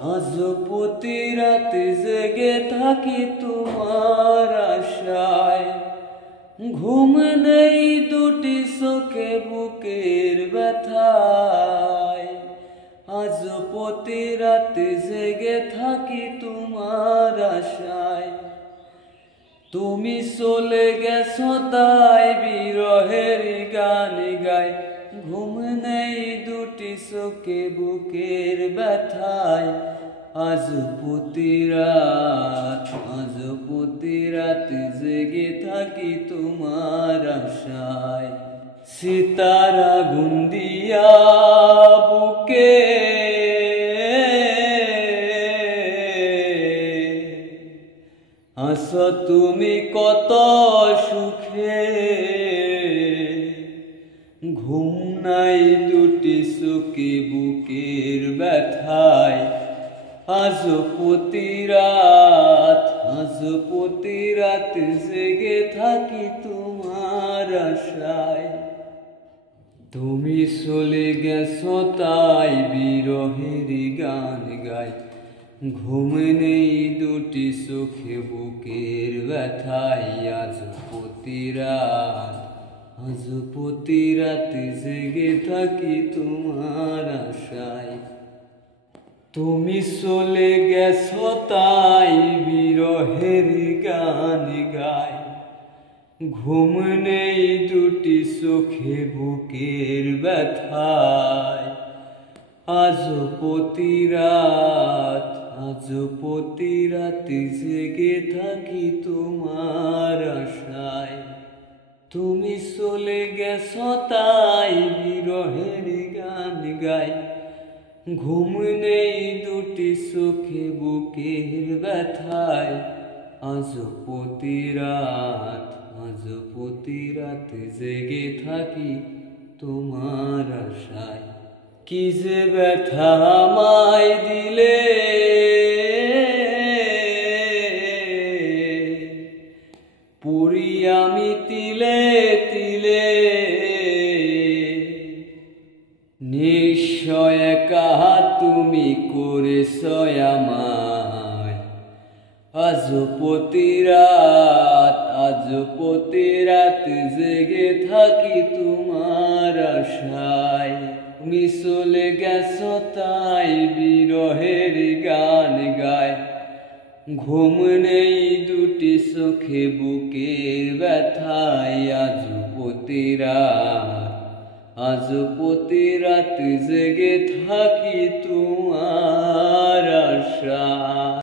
আজ প্রতি রাতে জেগে থাকি তোমার আশায়, ঘুম নেই দুটি চোখে বুকের ব্যথায়। আজ প্রতি রাতে জেগে থাকি তোমার আশায়, তুমি চলে গেছো তাই বিরহের গান গায়। ঘুম নেই দুটি চোখে বুকের ব্যথায়। আজ প্রতি রাত জেগে থাকি তোমার আশায়। সিতারা আগুন দিয়া বুকে আছো তুমি কত সুখে, ঘুম নাই দুটি চোখে বুকের ব্যথায়। আজ প্রতি রাত জেগে থাকি তোমার আশায়। তুমি চলে গেছো তাই বিরহের গান গাই। ঘুম নেই দুটি চোখে বুকের ব্যথায়। আজ প্রতি রাত জেগে থাকি তোমার আশায়। তুমি চলে গেছো তাই বিরহের গান গাই। ঘুম নেই দুটি চোখে বুকের ব্যথায়। আজ প্রতি রাত জেগে থাকি তোমার আশায়। তুমি চলে গেছো তাই বিরহের গান গাই। ঘুম নেই দুটি চোখে বুকের ব্যথায়। আজ প্রতি রাত জেগে থাকি তোমার আশায়। কি যে ব্যথা আমায় দিলে, পুরি আমি তিলে তিলে। নিশ্চয় একা তুমি করেছ আমায়। আজ প্রতি রাত জেগে থাকি তোমার আশায়। তুমি চলে গেছো তাই বিরহের গান গায়। ঘুম নেই দুটি চোখে বুকের ব্যথায়। আজ প্রতি রাত জেগে থাকি তোমার আশায়।